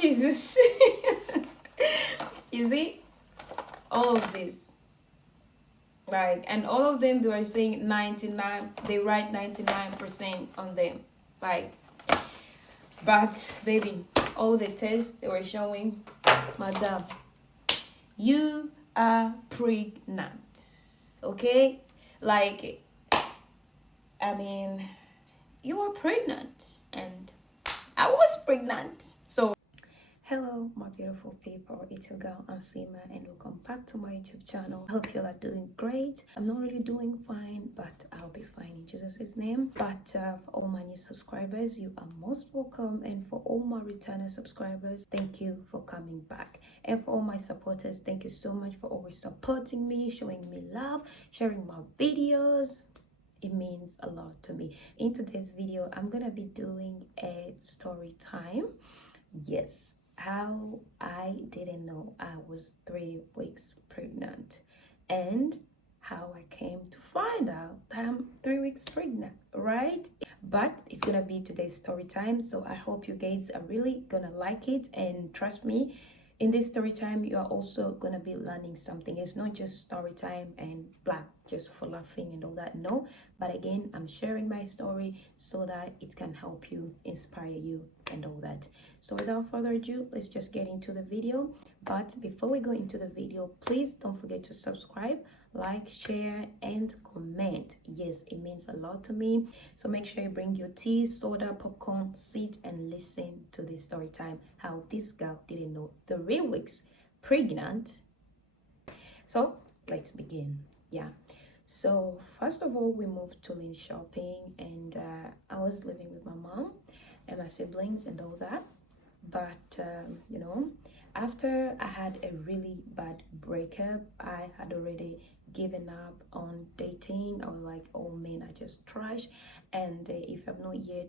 Jesus. You see, all of this, like, and all of them, they are saying 99, they write 99% on them, like, but baby, all the tests they were showing, madam, you are pregnant, okay? Like, I mean, you are pregnant, and I was pregnant. So hello my beautiful people, it's your girl Ansima, and welcome back to my YouTube channel. I hope you are doing great. I'm not really doing fine, but I'll be fine in Jesus' name. But for all my new subscribers, you are most welcome, and for all my returning subscribers, thank you for coming back. And for all my supporters, thank you so much for always supporting me, showing me love, sharing my videos. It means a lot to me. In today's video, I'm gonna be doing a story time. Yes, how I didn't know I was 3 weeks pregnant, and how I came to find out that I'm 3 weeks pregnant, right? But it's gonna be today's story time, so I hope you guys are really gonna like it. And trust me, in this story time, you are also gonna be learning something. It's not just story time and blah, just for laughing and all that. No, but again, I'm sharing my story so that it can help you, inspire you, and all that. So without further ado, let's just get into the video. But before we go into the video, please don't forget to subscribe, like, share, and comment. Yes, it means a lot to me. So make sure you bring your tea, soda, popcorn, sit and listen to this story time, how this girl didn't know 3 weeks pregnant. So let's begin. Yeah, so first of all, we moved to Lynn shopping, and I was living with my mom and my siblings and all that. But you know, after I had a really bad breakup, I had already given up on dating. I was like, oh man, I just trash. And if I've not yet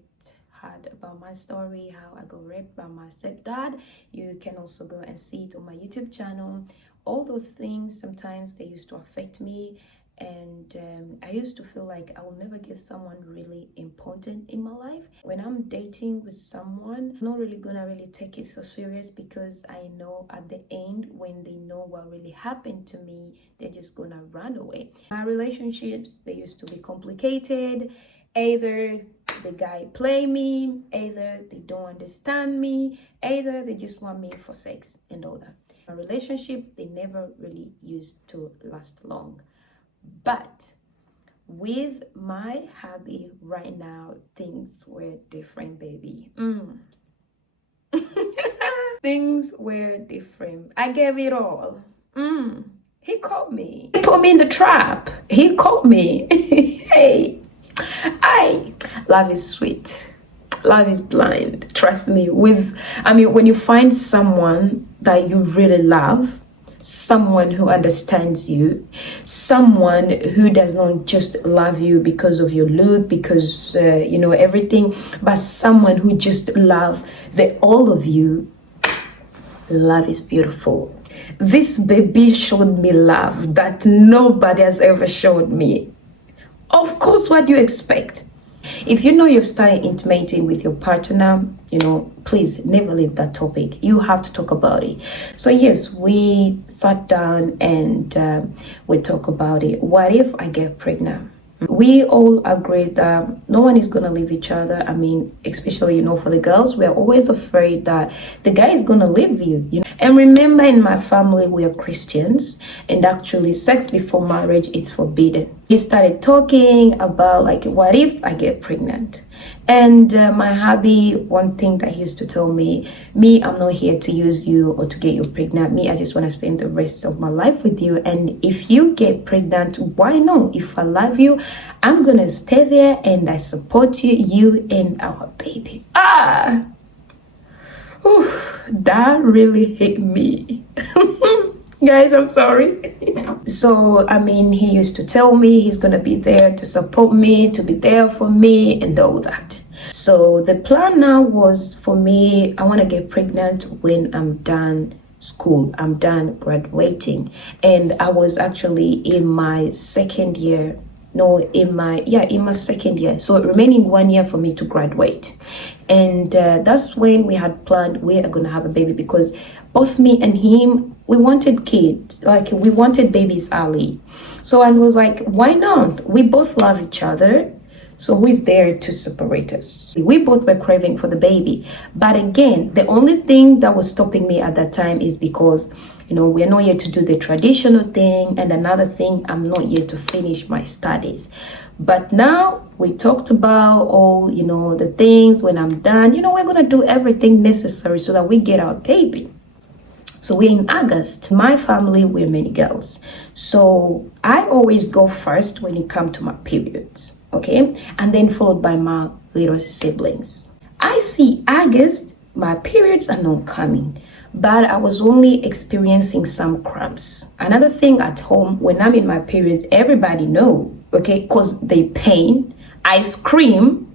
heard about my story, how I got raped by my stepdad, you can also go and see it on my YouTube channel. All those things, sometimes they used to affect me, and I used to feel like I will never get someone really important in my life. When I'm dating with someone, I'm not really gonna really take it so serious, because I know at the end, when they know what really happened to me, they're just gonna run away. My relationships, they used to be complicated. Either the guy play me, either they don't understand me, either they just want me for sex and all that. My relationship, they never really used to last long. But with my hubby right now, things were different, baby. Things were different. I gave it all. He caught me. He put me in the trap. He caught me. Hey, love is sweet. Love is blind. Trust me. When you find someone that you really love, someone who understands you, someone who does not just love you because of your look, because everything, but someone who just love the all of you. Love is beautiful. This baby showed me love that nobody has ever showed me. Of course, what do you expect? If you know you've started intimating with your partner, please never leave that topic. You have to talk about it. So yes, we sat down and we talk about it. What if I get pregnant? We all agreed that no one is going to leave each other. I mean, especially, for the girls, we are always afraid that the guy is going to leave you. And remember, in my family, we are Christians, and actually sex before marriage is forbidden. We started talking about, like, what if I get pregnant? And my hubby, one thing that he used to tell me, I'm not here to use you or to get you pregnant. I just want to spend the rest of my life with you. And if you get pregnant, why not? If I love you, I'm going to stay there and I support you and our baby. That really hit me. Guys, I'm sorry. So, he used to tell me he's gonna be there to support me, to be there for me, and all that. So the plan now was for me, I want to get pregnant when I'm done school, I'm done graduating. And I was actually in my second year no, in my second year. So remaining 1 year for me to graduate. And that's when we had planned we are gonna have a baby, because both me and him, we wanted kids, like we wanted babies early. So I was like, why not? We both love each other. So who is there to separate us? We both were craving for the baby. But again, the only thing that was stopping me at that time is because, we're not yet to do the traditional thing. And another thing, I'm not yet to finish my studies. But now we talked about all, the things. When I'm done, we're going to do everything necessary so that we get our baby. So we're in August. My family, we're many girls. So I always go first when it comes to my periods. Okay, and then followed by my little siblings. I see August, my periods are not coming, but I was only experiencing some cramps. Another thing at home, when I'm in my period, everybody know, okay, because they pain, I scream.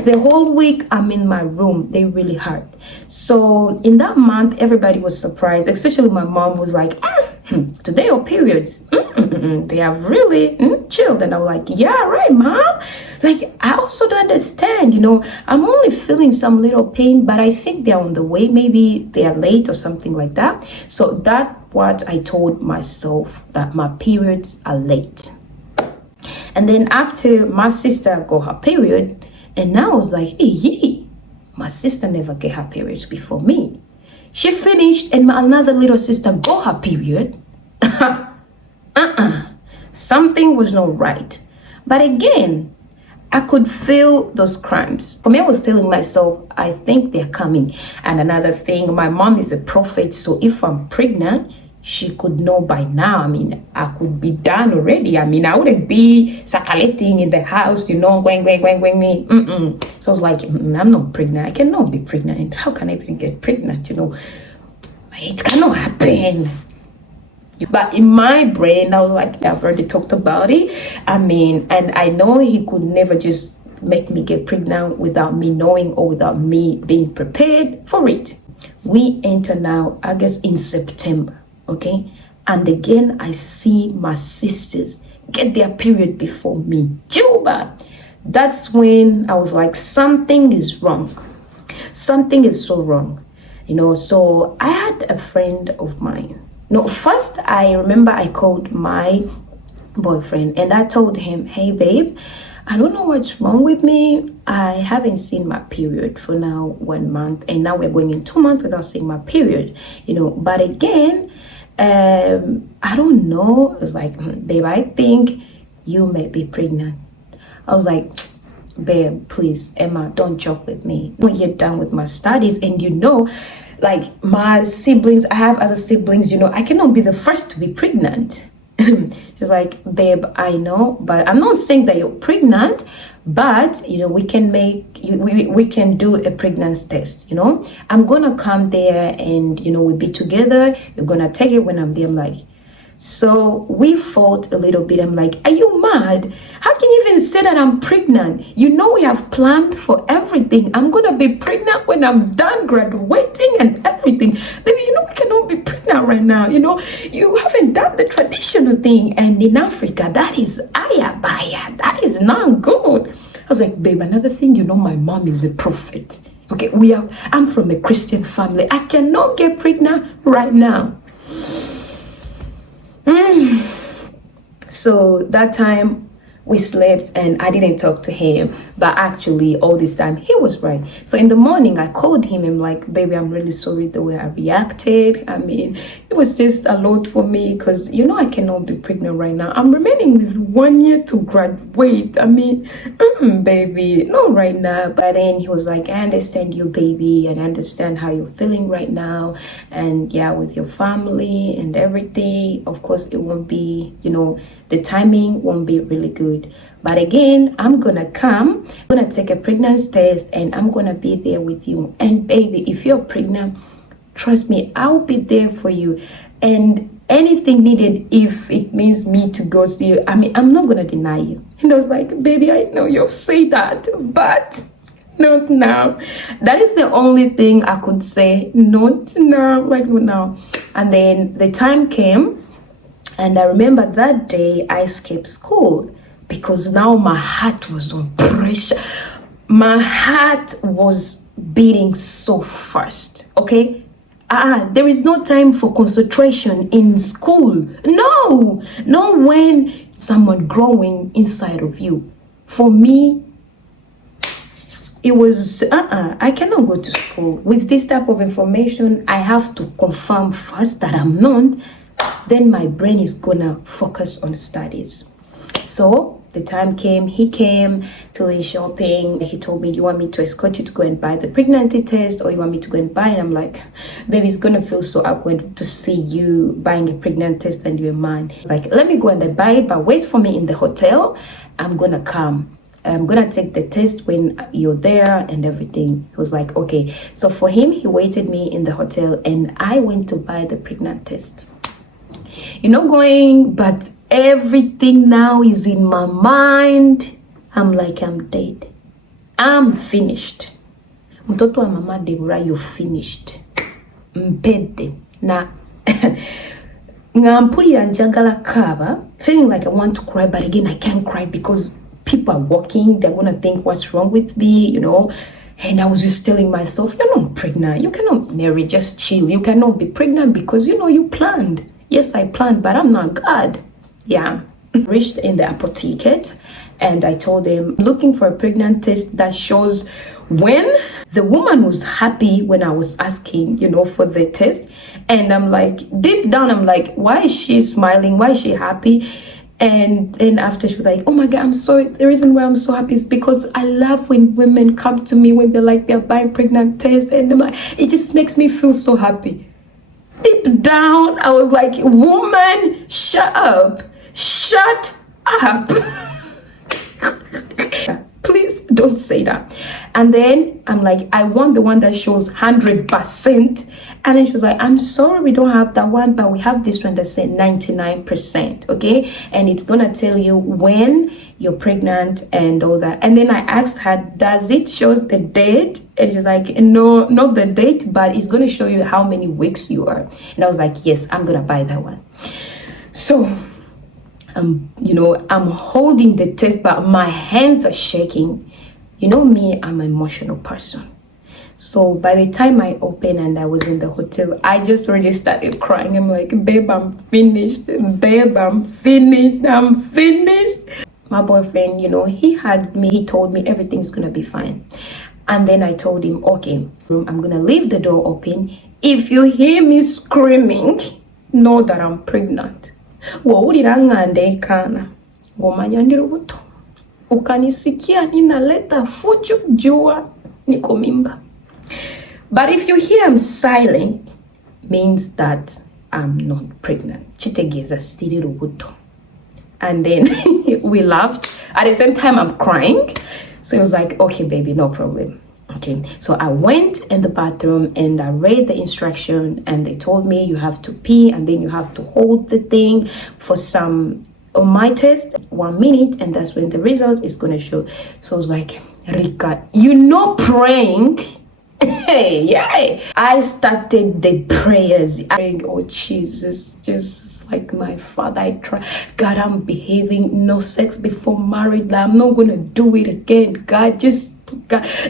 The whole week I'm in my room, they really hurt. So in that month, everybody was surprised, especially my mom was like, today your periods, they have really chilled. And I was like, yeah, right, mom. Like, I also don't understand, I'm only feeling some little pain, but I think they're on the way. Maybe they are late or something like that. So that's what I told myself, that my periods are late. And then after my sister got her period, and now I was like, hey, my sister never get her periods before me. She finished and my another little sister got her period. Something was not right. But again, I could feel those cramps. For me, I was telling myself, I think they're coming. And another thing, my mom is a prophet. So if I'm pregnant, she could know by now. I mean, I could be done already. I mean, I wouldn't be circulating in the house, going me. So I was like, I'm not pregnant. I cannot be pregnant. How can I even get pregnant? It cannot happen. But in my brain, I was like, I've already talked about it. I mean, and I know he could never just make me get pregnant without me knowing or without me being prepared for it. We enter now, I guess, in September. Okay, and again I see my sisters get their period before me. Juba, that's when I was like, something is wrong. Something is so wrong, So I had a friend of mine. No, first I remember I called my boyfriend and I told him, hey babe, I don't know what's wrong with me. I haven't seen my period for now 1 month, and now we're going in 2 months without seeing my period. But again, I don't know. It was like, babe, I think you may be pregnant. I was like, babe, please, Emma, don't joke with me. When you're done with my studies, and like my siblings, I have other siblings, I cannot be the first to be pregnant. She's like, babe, I know, but I'm not saying that you're pregnant, but we can do a pregnancy test. I'm gonna come there and we'll be together. You're gonna take it when I'm there. I'm like, so we fought a little bit. I'm like, are you mad? How can you even say that I'm pregnant? We have planned for everything. I'm gonna be pregnant when I'm done graduating and everything. Baby, we cannot be pregnant right now. You haven't done the traditional thing. And in Africa, that is ayabaya. That is not good. I was like, babe, another thing, my mom is a prophet. Okay, I'm from a Christian family. I cannot get pregnant right now. So that time we slept and I didn't talk to him, but actually all this time he was right. So in the morning I called him. I'm like, baby, I'm really sorry the way I reacted. I mean, it was just a lot for me because I cannot be pregnant right now. I'm remaining with 1 year to graduate. I mean, baby, not right now. But then he was like, I understand you, baby, and I understand how you're feeling right now, and yeah, with your family and everything. Of course it won't be, the timing won't be really good. But again, I'm gonna come, I'm gonna take a pregnancy test, and I'm gonna be there with you. And baby, if you're pregnant, trust me, I'll be there for you. And anything needed, if it means me to go see you, I mean, I'm not gonna deny you. And I was like, baby, I know you'll say that, but not now. That is the only thing I could say. Not now, right now. And then the time came. And I remember that day I skipped school. because now my heart was on pressure. My heart was beating so fast, okay? There is no time for concentration in school. No, not when someone growing inside of you. For me, it was, I cannot go to school. With this type of information, I have to confirm first that I'm not. Then my brain is gonna focus on studies. So the time came, he came to his shopping. He told me, "Do you want me to escort you to go and buy the pregnancy test, or you want me to go and buy it?" I'm like, "Baby, it's gonna feel so awkward to see you buying a pregnancy test and you're mine." Like, "Let me go and buy it, but wait for me in the hotel. I'm gonna come. I'm gonna take the test when you're there and everything." He was like, "Okay." So for him, he waited me in the hotel and I went to buy the pregnancy test. Going, but everything now is in my mind. I'm like, I'm dead. I'm finished. Mtoto wa mama Deborah, you're finished. Mpede. Na ngampulira njagala kaba, feeling like I want to cry, but again I can't cry because people are walking, they're gonna think what's wrong with me, And I was just telling myself, you're not pregnant. You cannot marry, just chill. You cannot be pregnant because you planned. Yes, I planned, but I'm not God. Yeah. Reached in the apotheke and I told them, looking for a pregnant test that shows when. The woman was happy when I was asking, for the test. And I'm like, deep down, I'm like, why is she smiling? Why is she happy? And then after she was like, "Oh my God, I'm sorry. The reason why I'm so happy is because I love when women come to me when they're buying pregnant tests. And it just makes me feel so happy." Deep down, I was like, "Woman, shut up. Shut up." Please don't say that. And then I'm like, "I want the one that shows 100%. And then she was like, "I'm sorry, we don't have that one, but we have this one that says 99%, okay? And it's gonna tell you when you're pregnant and all that." And then I asked her, "Does it show the date?" And she's like, "No, not the date, but it's gonna show you how many weeks you are." And I was like, "Yes, I'm gonna buy that one." So I'm holding the test, but my hands are shaking. Me, I'm an emotional person. So by the time I opened and I was in the hotel, I just already started crying. I'm like, "Babe, I'm finished. Babe, I'm finished. I'm finished." My boyfriend, he hugged me. He told me everything's going to be fine. And then I told him, "Okay, I'm going to leave the door open. If you hear me screaming, know that I'm pregnant." Kana ngomanya ndi lubuto ukanisikia ninaleta fujo, jua niko mimba. But if you hear I'm silent, means that I'm not pregnant. Chitegeza stili lubuto. And then we laughed. At the same time, I'm crying. So he was like, "Okay, baby, no problem." Okay, so I went in the bathroom and I read the instruction and they told me you have to pee and then you have to hold the thing for some, on my test, 1 minute, and that's when the result is going to show. So I was like, "Rika, praying." Hey, yeah. I started the prayers. "Oh Jesus, just like my father, I try. God, I'm behaving, no sex before marriage. I'm not gonna do it again. God,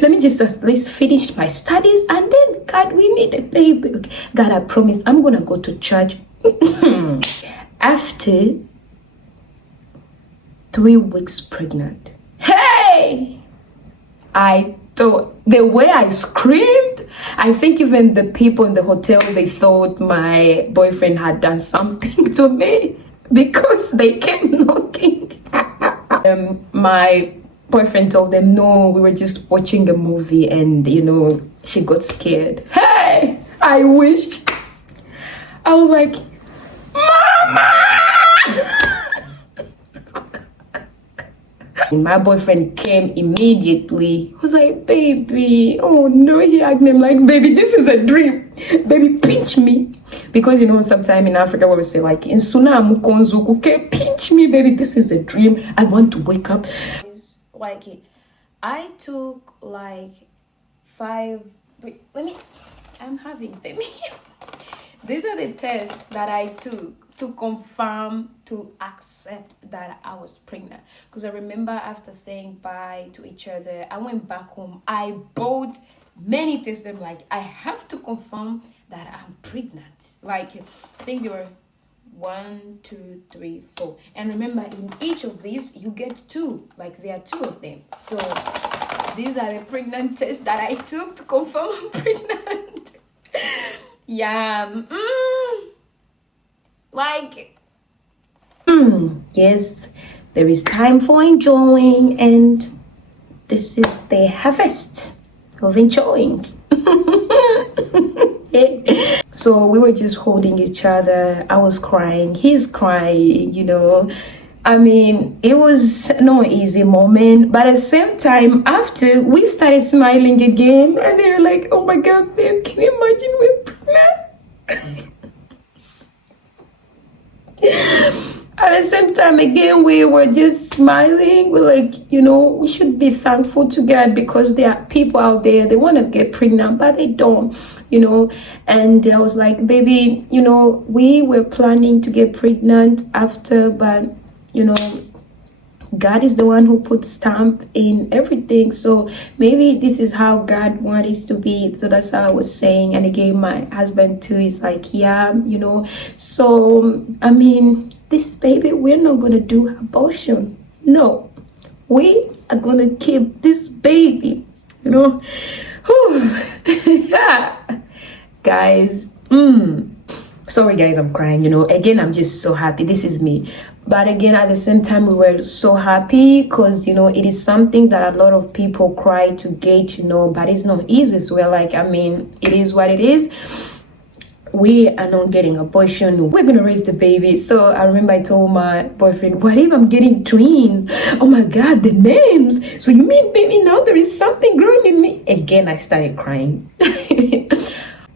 let me just at least finish my studies, and then God, we need a baby. Okay. God, I promise I'm gonna go to church." After 3 weeks pregnant, hey, I thought the way I screamed, I think even the people in the hotel, they thought my boyfriend had done something to me because they came knocking. My boyfriend told them, "No, we were just watching a movie and she got scared." Hey, I wish. I was like, "Mama!" My boyfriend came immediately. He was like, "Baby, oh no." He hugged me. I'm like, "Baby, this is a dream. Baby, pinch me." Because sometime in Africa where we say like, "Insuna mukonzuku, okay, pinch me, baby. This is a dream. I want to wake up." Like, I took like 5. I'm having them. These are the tests that I took to confirm, to accept that I was pregnant. Because I remember after saying bye to each other, I went back home. I bought many tests. I'm like, I have to confirm that I'm pregnant. Like, I think there were 1, 2, 3, 4. And remember, in each of these, you get 2. Like, there are 2 of them. So these are the pregnant tests that I took to confirm I'm pregnant. Yeah. Yes, there is time for enjoying, and this is the harvest of enjoying. So we were just holding each other. I was crying, he's crying, I mean, it was no easy moment, but at the same time, after we started smiling again, and they were like, oh my God, babe, can you imagine we're pregnant? At the same time, again, we were just smiling. We're like, we should be thankful to God, because there are people out there, they want to get pregnant, but they don't, And I was like, baby, we were planning to get pregnant after, but, God is the one who put stamp in everything. So maybe this is how God wanted it to be. So that's how I was saying. And again, my husband too is like, yeah, So, I mean, this baby, we're not going to do abortion. No, we are going to keep this baby, Guys, sorry guys, I'm crying, Again, I'm just so happy. This is me. But again, at the same time, we were so happy because, it is something that a lot of people cry to get, but it's not easy. So we're like, I mean, it is what it is. We are not getting abortion. We're going to raise the baby. So I remember I told my boyfriend, what if I'm getting twins? Oh my God, the names. So you mean, baby, now there is something growing in me? Again, I started crying.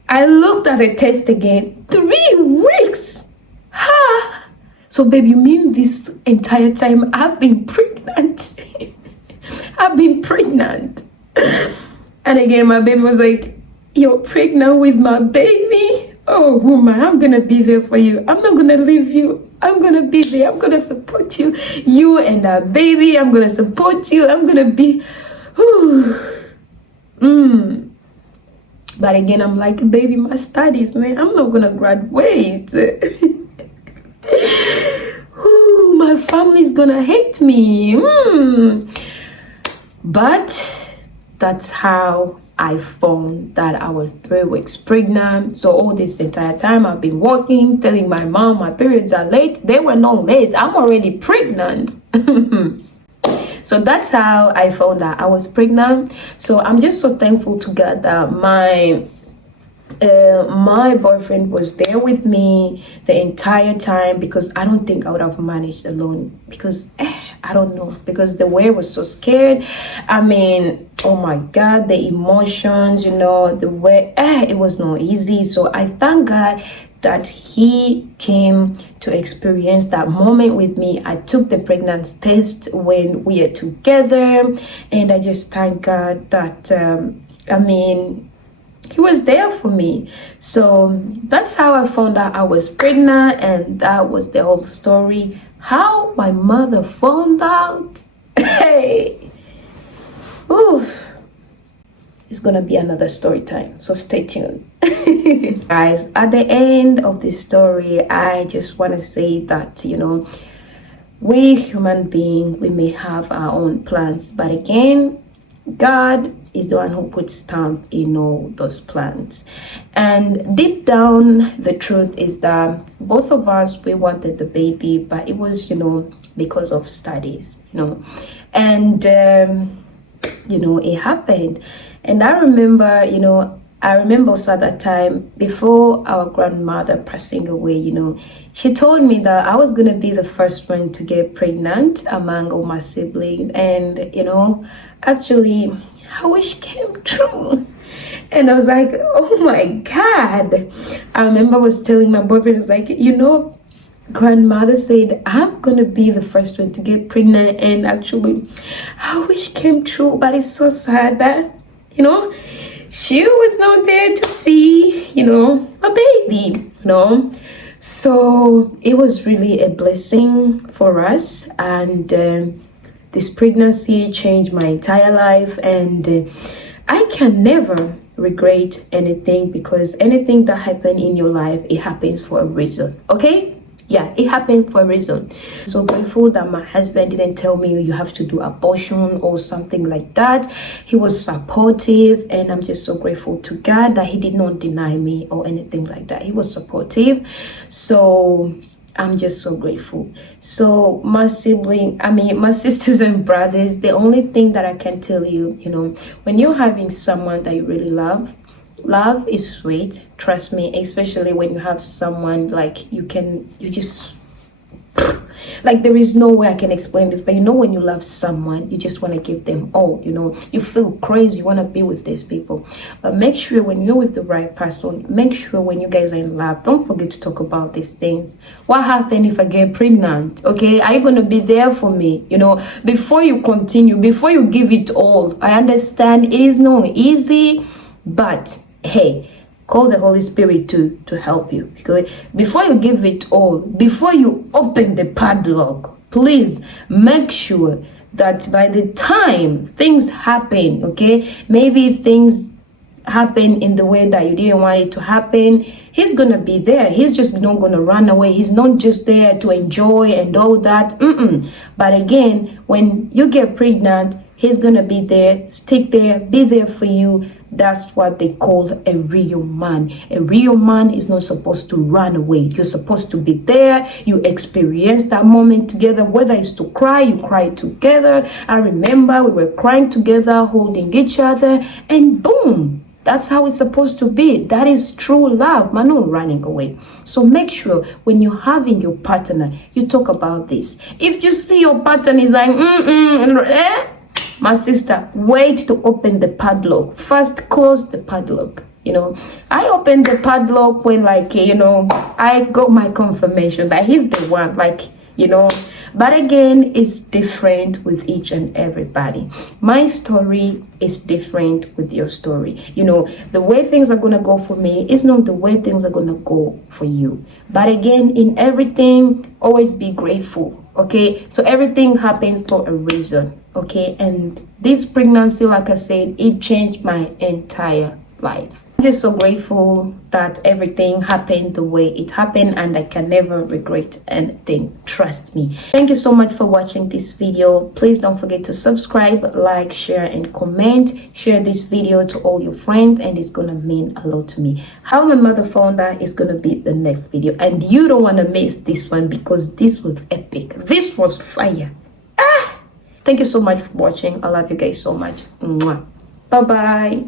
I looked at the test again. 3 weeks. Ha! So, babe, you mean this entire time I've been pregnant? I've been pregnant. And again, my baby was like, you're pregnant with my baby? Oh, woman, I'm going to be there for you. I'm not going to leave you. I'm going to be there. I'm going to support you. You and our baby, I'm going to support you. I'm going to be... But again, I'm like, baby, my studies, man, I'm not going to graduate. Ooh, my family's gonna hate me. But that's how I found that I was 3 weeks pregnant. So all this entire time I've been working, telling my mom my periods are late. They were not late. I'm already pregnant. So that's how I found that I was pregnant. So I'm just so thankful to God that my boyfriend was there with me the entire time, because I don't think I would have managed alone, because I don't know, because the way I was so scared. I mean, oh my God, the emotions, the way it was not easy. So I thank God that he came to experience that moment with me. I took the pregnancy test when we are together, and I just thank God that he was there for me. So that's how I found out I was pregnant, and that was the whole story. How my mother found out. Hey, oof. It's gonna be another story time, so stay tuned. Guys, at the end of this story, I just want to say that we human beings, we may have our own plans, but again, God is the one who puts stamp in all those plans. And deep down, the truth is that both of us, we wanted the baby, but it was because of studies, and it happened. And I remember also at that time, before our grandmother passing away, she told me that I was going to be the first one to get pregnant among all my siblings. And, actually, I wish came true. And I was like, oh my God. I remember I was telling my boyfriend, I was like, grandmother said I'm gonna be the first one to get pregnant, and actually I wish came true. But it's so sad that she was not there to see my baby. So it was really a blessing for us, and this pregnancy changed my entire life, and I can never regret anything, because anything that happened in your life, it happens for a reason. Okay, yeah, it happened for a reason. So grateful that my husband didn't tell me you have to do abortion or something like that. He was supportive, and I'm just so grateful to God that he did not deny me or anything like that. He was supportive. So I'm just so grateful. So my my sisters and brothers, the only thing that I can tell you, when you're having someone that you really love is sweet, trust me, especially when you have someone like you just like, there is no way I can explain this, but when you love someone, you just want to give them all, you feel crazy, you want to be with these people. But make sure when you're with the right person, make sure when you guys are in love, don't forget to talk about these things. What happened if I get pregnant? Okay, are you going to be there for me? Before you continue, before you give it all. I understand it is not easy, but hey, call the Holy Spirit to help you. Because before you give it all, before you open the padlock, please make sure that by the time things happen, okay, maybe things happen in the way that you didn't want it to happen, he's gonna be there. He's just not gonna run away. He's not just there to enjoy and all that. But again, when you get pregnant, he's gonna be there, stick there, be there for you. That's what they call a real man. A real man is not supposed to run away. You're supposed to be there. You experience that moment together. Whether it's to cry, you cry together. I remember we were crying together, holding each other, and boom, that's how it's supposed to be. That is true love, man, not running away. So make sure when you're having your partner, you talk about this. If you see your partner is like, my sister, wait to open the padlock. First, close the padlock. I opened the padlock when, I got my confirmation that he's the one, But again, it's different with each and everybody. My story is different with your story. The way things are going to go for me is not the way things are going to go for you. But again, in everything, always be grateful. Okay, so everything happens for a reason. Okay, and this pregnancy, like I said, it changed my entire life. I'm just so grateful that everything happened the way it happened, and I can never regret anything. Trust me. Thank you so much for watching this video. Please don't forget to subscribe, like, share, and comment. Share this video to all your friends, and it's gonna mean a lot to me. How my mother found out is gonna be the next video, and you don't want to miss this one, because this was epic. This was fire. Thank you so much for watching. I love you guys so much. Bye bye.